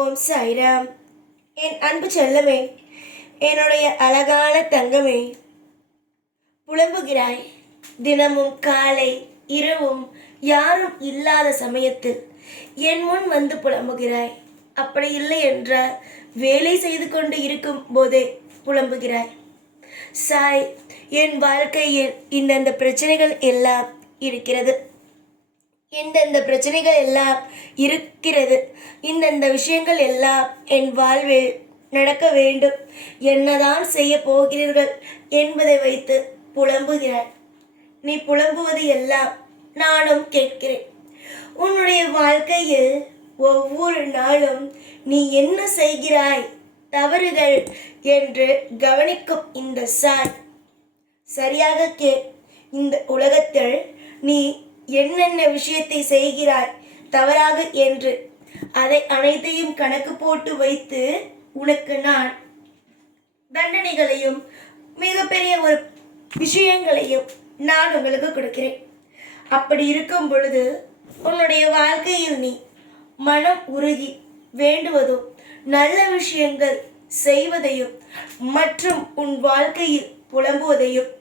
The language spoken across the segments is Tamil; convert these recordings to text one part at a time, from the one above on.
ஓம் சாய்ராம். என் அன்பு செல்லமே, என்னுடைய அழகான தங்கமே, புலம்புகிறாய். தினமும் காலை இரவும் யாரும் இல்லாத சமயத்தில் என் முன் வந்து புலம்புகிறாய். அப்படி இல்லை என்றால் வேலை செய்து கொண்டு இருக்கும் போதே புலம்புகிறாய். சாய், என் வாழ்க்கையில் இந்தந்த பிரச்சனைகள் எல்லாம் இருக்கிறது, இந்தந்த பிரச்சனைகள் எல்லாம் இருக்கிறது, இந்தந்த விஷயங்கள் எல்லாம் என் வாழ்வில் நடக்க வேண்டும், என்னதான் செய்ய போகிறீர்கள் என்பதை வைத்து புலம்புகிறாய். நீ புலம்புவது எல்லாம் நானும் கேட்கிறேன். உன்னுடைய வாழ்க்கையில் ஒவ்வொரு நாளும் நீ என்ன செய்கிறாய், தவறுகள் என்று கவனிக்கும் இந்த சாய் சரியாக இந்த உலகத்தில் நீ என்னென்ன விஷயத்தை செய்கிறாய் தவறாக என்று அதை அனைத்தையும் கணக்கு போட்டு வைத்து உனக்கு நான் தண்டனைகளையும் மிகப்பெரிய ஒரு விஷயங்களையும் நான் உங்களுக்கு கொடுக்கிறேன். அப்படி இருக்கும் பொழுது உன்னுடைய வாழ்க்கையில் நீ மனம் உருகி வேண்டுவதும் நல்ல விஷயங்கள் செய்வதையும் மற்றும் உன் வாழ்க்கையில் புலம்புவதையும்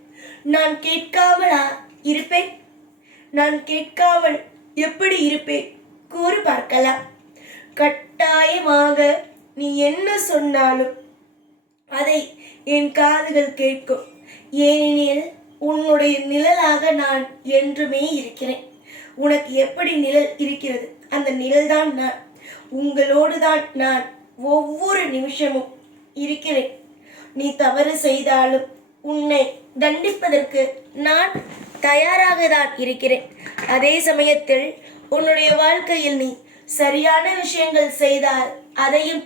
நான் கேட்காமலா இருப்பேன்? நான் கேட்காமல் எப்படி இருப்பேன்? கூறு பார்க்கலாம். கட்டாயமாக நீ என்ன சொன்னாலும் அதை என் காதுகள் கேட்கும். ஏனெனில் உன்னுடைய நிழலாக நான் என்றுமே இருக்கிறேன். உனக்கு எப்படி நிழல் இருக்கிறது, அந்த நிழல்தான் நான். உங்களோடு தான் நான் ஒவ்வொரு நிமிஷமும் இருக்கிறேன். நீ தவறு செய்தாலும் உன்னை தண்டிப்பதற்கு நான் தயாராக தான் இருக்கிறேன். அதே சமயத்தில் உன்னுடைய வாழ்க்கையில் நீ சரியான விஷயங்கள் செய்தால் அதையும்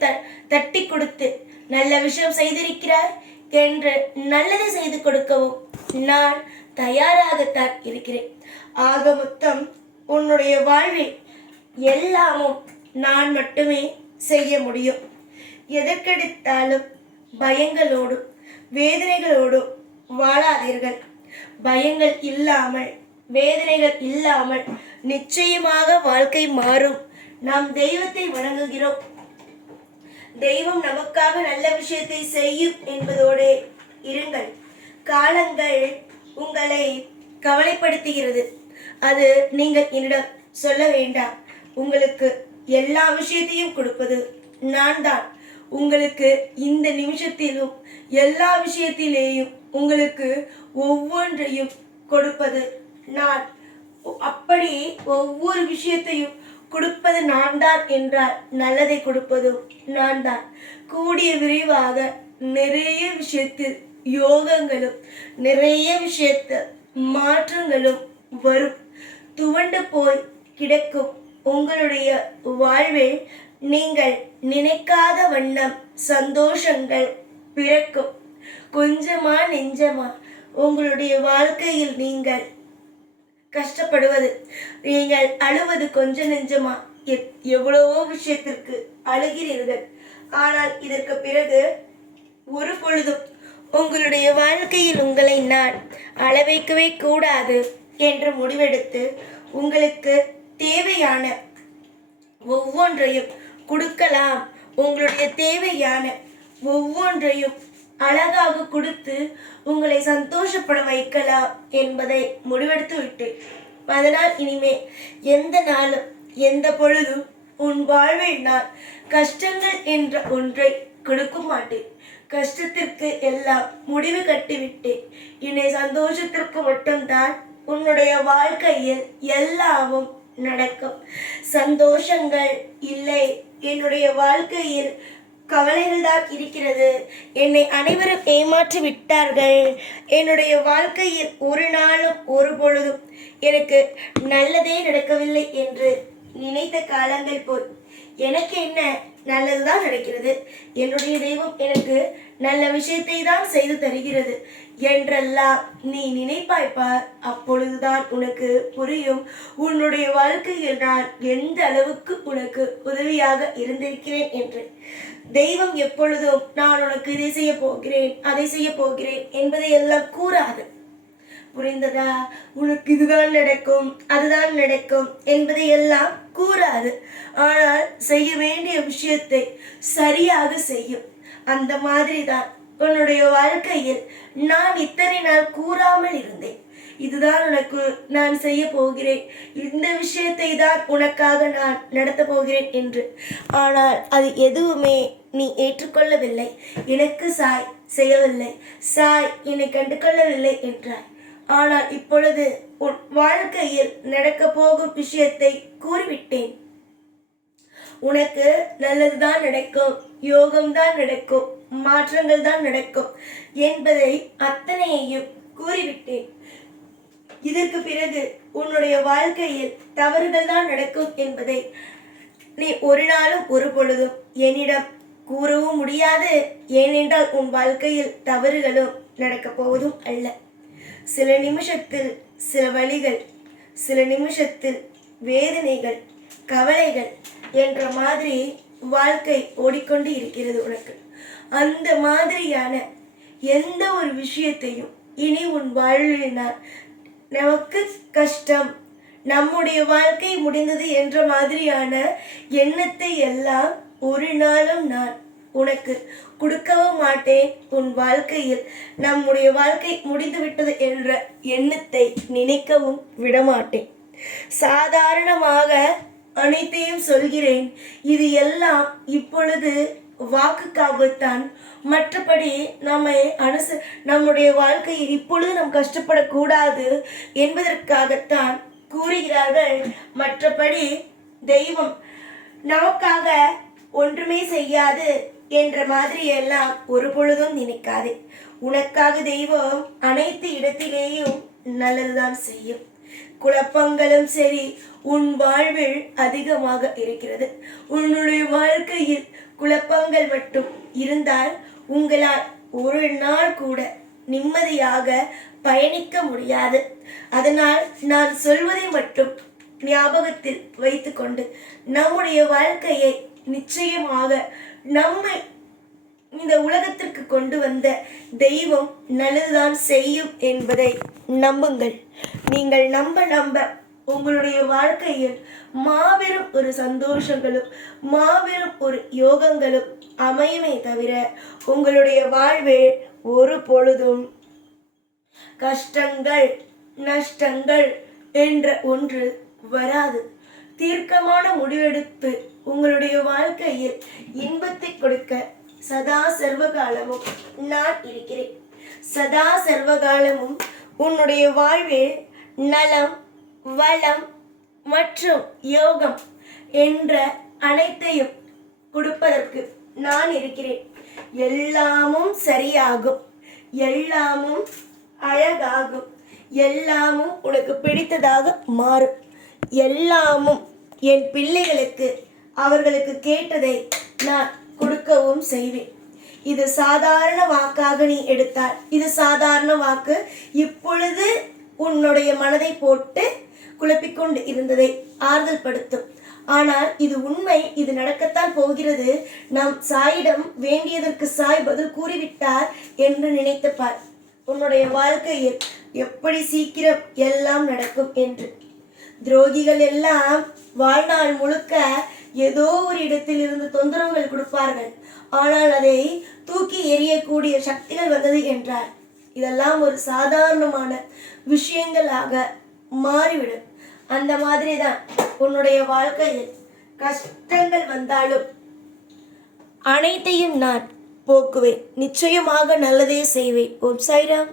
தட்டி கொடுத்து நல்ல விஷயம் செய்திருக்கிறாய் என்று நல்லதை செய்து கொடுக்கவும் நான் தயாராகத்தான் இருக்கிறேன். ஆக மொத்தம் உன்னுடைய வாழ்வில் எல்லாமும் நான் மட்டுமே செய்ய முடியும். எதற்கெடுத்தாலும் பயங்களோடும் வேதனைகளோடும் வாழாதீர்கள். பயங்கள் இல்லாமல் வேதனைகள் இல்லாமல் நிச்சயமாக வாழ்க்கை மாறும். நாம் தெய்வத்தை வணங்குகிறோம். தெய்வம் நமக்காக நல்ல விஷயத்தை செய்யும் என்பதோடு இருங்கள். காலங்கள் உங்களை கவலைப்படுத்துகிறது, அது நீங்கள் என்னிடம் சொல்ல வேண்டாம். உங்களுக்கு எல்லா விஷயத்தையும் கொடுப்பது நான் தான். உங்களுக்கு இந்த நிமிஷத்திலும் எல்லா விஷயத்திலேயும் உங்களுக்கு ஒவ்வொன்றையும் கொடுப்பது நான். அப்படி ஒவ்வொரு விஷயத்தையும் கொடுப்பது நான் தான் என்றால் நல்லதை கொடுப்பதும் நான் தான். கூடிய விரைவாக நிறைய விஷயத்தில் யோகங்களும் நிறைய விஷயத்தில் மாற்றங்களும் வரும். துவண்டு போய் கிடக்கும் உங்களுடைய வாழ்வில் நீங்கள் நினைக்காத வண்ணம் சந்தோஷங்கள் பிறக்கும். கொஞ்சமா நெஞ்சமா உங்களுடைய வாழ்க்கையில் நீங்கள் கஷ்டப்படுவது, நீங்கள் அழுவது கொஞ்சம் நெஞ்சமா? எவ்வளவோ விஷயத்திற்கு அழுகிறீர்கள். ஆனால் இதற்கு பிறகு ஒரு பொழுதும் உங்களுடைய வாழ்க்கையில் உங்களை நான் அழ வைக்கவே கூடாது என்று முடிவெடுத்து உங்களுக்கு தேவையான ஒவ்வொன்றையும் கொடுக்கலாம். உங்களுடைய தேவையான ஒவ்வொன்றையும் அழகாக கொடுத்து உங்களை சந்தோஷப்பட வைக்கலாம் என்பதை முடிவெடுத்து விட்டேன். அதனால் இனிமே எந்த நாளும் எந்த பொழுதும் உன் வாழ்வில் நான் கஷ்டங்கள் என்ற ஒன்றை கொடுக்க மாட்டேன். கஷ்டத்திற்கு எல்லாம் முடிவு கட்டிவிட்டேன். இனி சந்தோஷத்திற்கு மட்டும்தான் உன்னுடைய வாழ்க்கையில் எல்லாமும் நடக்கும். சந்தோஷங்கள் இல்லை, என்னுடைய வாழ்க்கையில் கவலைகள் தான் இருக்கிறது. என்னை அனைவரும் ஏமாற்றி விட்டார்கள். என்னுடைய வாழ்க்கையில் ஒரு நாளும் ஒரு பொழுதும் எனக்கு நல்லதே நடக்கவில்லை என்று நினைத்த காலங்கள் போய் எனக்கு என்ன நல்லதுதான் நடக்கிறது, என்னுடைய தெய்வம் எனக்கு நல்ல விஷயத்தை தான் செய்து தருகிறது என்றெல்லாம் நீ நினைப்பாய்ப்பார். அப்பொழுதுதான் உனக்கு புரியும் உன்னுடைய வாழ்க்கையில் நான் எந்த அளவுக்கு உனக்கு உதவியாக இருந்திருக்கிறேன் என்று. தெய்வம் எப்பொழுதும் நான் உனக்கு இதை செய்ய போகிறேன் அதை செய்ய போகிறேன் என்பதை எல்லாம் கூறாது. புரிந்ததா? உனக்கு இதுதான் நடக்கும், அதுதான் நடக்கும் என்பதை எல்லாம் கூறாது. ஆனால் செய்ய வேண்டிய விஷயத்தை சரியாக செய்யும். அந்த மாதிரி தான் உன்னுடைய வாழ்க்கையில் நான் இத்தனை நாள் கூறாமல் இருந்தேன். இதுதான் உனக்கு நான் செய்ய போகிறேன், இந்த விஷயத்தை தான் உனக்காக நான் நடத்த போகிறேன் என்று. ஆனால் அது எதுவுமே நீ ஏற்றுக்கொள்ளவில்லை. எனக்கு சாய் செய்யவில்லை, சாய் என்னை கண்டு கொள்ளவில்லை என்றாய். ஆனால் இப்பொழுது உன் வாழ்க்கையில் நடக்கப் போகும் விஷயத்தை கூறிவிட்டேன். உனக்கு நல்லதுதான் நடக்கும், யோகம்தான் நடக்கும், மாற்றங்கள் தான் நடக்கும் என்பதை அத்தனையையும் கூறிவிட்டேன். இதற்கு பிறகு உன்னுடைய வாழ்க்கையில் தவறுகள் தான் நடக்கும் என்பதை நீ ஒரு நாளும் ஒரு பொழுதும் என்னிடம் கூறவும் முடியாது. ஏனென்றால் உன் வாழ்க்கையில் தவறுகளும் நடக்கப் போவதும் அல்ல. சில நிமிஷத்தில் சில வழிகள், சில நிமிஷத்தில் வேதனைகள், கவலைகள் என்ற மாதிரி வாழ்க்கை ஓடிக்கொண்டு இருக்கிறது உனக்கு. அந்த மாதிரியான எந்த ஒரு விஷயத்தையும் இனி உன் வாழ்வில் நமக்கு கஷ்டம், நம்முடைய வாழ்க்கை முடிந்தது என்ற மாதிரியான எண்ணத்தை எல்லாம் ஒரு நாளும் நான் உனக்கு கொடுக்கவும் மாட்டேன். உன் வாழ்க்கையில் நம்முடைய வாழ்க்கை முடிந்துவிட்டது என்ற எண்ணத்தை நினைக்கவும் விடமாட்டேன். சாதாரணமாக அனைத்தையும் சொல்கிறேன். இது எல்லாம் இப்பொழுது வாக்குக்காகத்தான். மற்றபடி நம்முடைய வாழ்க்கையில் இப்பொழுது நாம் கஷ்டப்படக்கூடாது என்பதற்காகத்தான் கூறுகிறார்கள். மற்றபடி தெய்வம் நமக்காக ஒன்றுமே செய்யாது என்ற மாதிரி எல்லாம் ஒரு பொழுதும் நினைக்காதே. உனக்காக தெய்வம் அனைத்து இடத்திலேயும் நல்லதுதான் செய்யும். குழப்பங்களும் சரி உன் வாழ்வில் அதிகமாக இருக்கிறது. உன்னுடைய வாழ்க்கையில் குழப்பங்கள் மட்டும் இருந்தால் உங்களால் ஒரு நாள் கூட நிம்மதியாக பயணிக்க முடியாது. அதனால் நான் சொல்வதை மட்டும் ஞாபகத்தில் வைத்துக்கொண்டு நம்முடைய வாழ்க்கையை நிச்சயமாக நம்மை இந்த உலகத்திற்கு கொண்டு வந்த தெய்வம் நல்லதுதான் செய்யும் என்பதை நம்புங்கள். நீங்கள் நம்ப உங்களுடைய வாழ்க்கையில் மாபெரும் ஒரு சந்தோஷங்களும் மாபெரும் ஒரு யோகங்களும் அமையுமே தவிர உங்களுடைய வாழ்வில் ஒரு பொழுதும் கஷ்டங்கள் நஷ்டங்கள் என்ற ஒன்று வராது. தீர்க்கமான முடிவெடுத்து உங்களுடைய வாழ்க்கையில் இன்பத்தை கொடுக்க சதா சர்வகாலமும் நான் இருக்கிறேன். சதா சர்வகாலமும் உன்னுடைய வாழ்வில் நலம், வளம் மற்றும் யோகம் என்ற அனைத்தையும் கொடுப்பதற்கு நான் இருக்கிறேன். எல்லாமும் சரியாகும், எல்லாமும் அழகாகும், எல்லாமும் உனக்கு பிடித்ததாக மாறும். எல்லாமும் என் பிள்ளைகளுக்கு அவர்களுக்கு கேட்டதை நான் கொடுக்கவும் செய்வேன். இது சாதாரண வாக்காக நீ எடுத்தால் இது சாதாரண வாக்கு. இப்பொழுது உன்னுடைய மனதை போட்டு குழப்பிக்கொண்டு இருந்ததை ஆறுதல் படுத்தும். ஆனால் இது உண்மை, இது நடக்கத்தான் போகிறது. நாம் சாயிடம் வேண்டியதற்கு சாய் பதில் கூறிவிட்டார் என்று நினைத்து பார். உன்னுடைய வாழ்க்கையில் எப்படி சீக்கிரம் எல்லாம் நடக்கும் என்று. துரோகிகள் எல்லாம் வாழ்நாள் முழுக்க ஏதோ ஒரு இடத்தில் இருந்து தொந்தரவுகள் கொடுப்பார்கள். ஆனால் அதை தூக்கி எறியக்கூடிய சக்திகள் வந்தது என்றார். இதெல்லாம் ஒரு சாதாரணமான விஷயங்களாக மாறிவிடும். அந்த மாதிரி தான் உன்னுடைய வாழ்க்கையில் கஷ்டங்கள் வந்தாலும் அனைத்தையும் நான் போக்குவேன். நிச்சயமாக நல்லதே செய்வேன். ஓம் சாய்ராம்.